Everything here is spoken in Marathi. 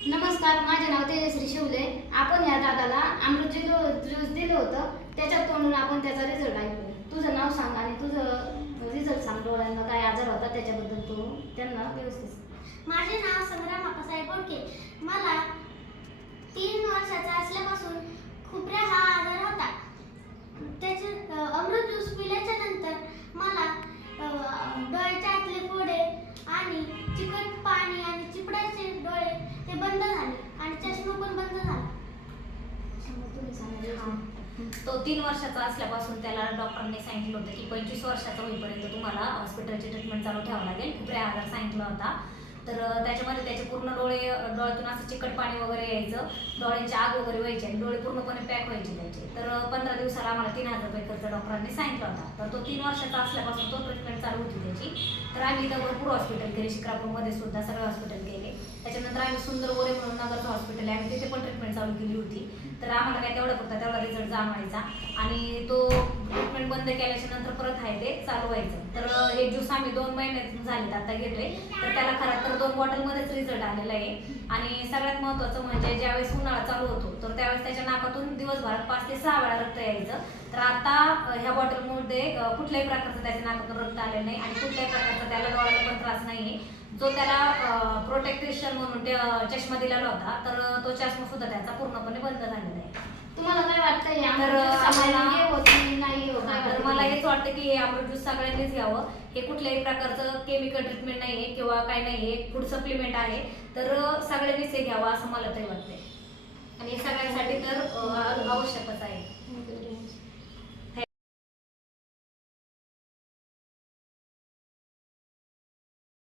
नमस्कार, माझे नाव तेजश्री शिवले. आपण या दादाला अमृत ज्यूस दिलं होतं, त्याच्यात तोंडून आपण त्याचा रिझल्ट ऐकू. तुझं नाव सांग आणि तुझं रिझल्ट सांग. डोळ्यांना काय आजार होता त्याच्याबद्दल तू त्यांना व्यवस्थित सांग. माझे नाव संग्राम आप्पासाहेब बोडके. मला 3 वर्षाचा असल्यापासून खुपऱ्या हा आजार होता. त्याचे अमृत ज्यूस पिल्याच्या नंतर मला डोळ्याच्या आतले फोडे आणि चिकट पाणी आणि चिपडाचे डोळे ते बंद झाले आणि चष्मा पण बंद झाला. तुम्ही सांगा. तो 3 वर्षाचा असल्यापासून त्याला डॉक्टरांनी सांगितलं होतं की 25 वर्षाचा होईपर्यंत तुम्हाला हॉस्पिटलची ट्रीटमेंट चालू ठेवावं लागेल. खुपऱ्या आजार सांगितला होता. तर त्याच्यामध्ये त्याचे पूर्ण डोळ्यातून असं चिकट पाणी वगैरे यायचं, डोळ्यांची आग वगैरे व्हायची आणि डोळे पूर्णपणे पॅक व्हायचे त्याचे. तर 15 दिवसाला आम्हाला 3000 रुपये खर्च डॉक्टरांनी सांगितला होता. तर तो 3 वर्षाचा असल्यापासून तो ट्रीटमेंट चालू होती त्याची. तर आम्ही इथं भरपूर हॉस्पिटल केले, शिक्रापूरमध्ये सुद्धा सगळे हॉस्पिटल केले. त्याच्यानंतर आम्ही सुंदर गोरे म्हणून नगरचं हॉस्पिटल आहे, आम्ही तिथे पण ट्रीटमेंट चालू केली होती. तर आम्हाला काय तेवढा रिझल्ट जाणवायचा आणि तो ट्रीटमेंट बंद केल्याच्या नंतर परत आहे ते चालू व्हायचं. तर हे ज्यूस आम्ही 2 महिने झालेत आता घेतोय. तर त्याला खरं तर 2 बॉटलमध्येच रिझल्ट आलेला आहे. आणि सगळ्यात महत्त्वाचं म्हणजे ज्यावेळेस उन्हाळा चालू होतो तर त्यावेळेस त्याच्या नाकातून दिवसभरात 5 ते 6 वेळा रक्त यायचं. तर आता ह्या बॉटलमध्ये कुठल्याही प्रकारचं त्याच्या नाकातून रक्त आलेलं नाही आणि कुठल्याही प्रकारचा त्याला डोळ्याला पण त्रास नाही आहे. जो त्याला प्रोटेक्टेशन म्हणून ते चष्मा दिलेला होता, तर तो चष्मा सुद्धा त्याचा पूर्णपणे बंद झालेला आहे. तुम्हाला काय वाटतं तर मला हेच वाटतं की हे अमृत ज्यूस सगळ्यांनीच घ्यावं. हे कुठल्याही प्रकारचं केमिकल ट्रीटमेंट नाही आहे किंवा काय नाही आहे, फूड सप्लिमेंट आहे. तर सगळ्यांनीच हे घ्यावं असं मला तरी वाटतंय आणि हे सगळ्यांसाठी तर आवश्यकच आहे.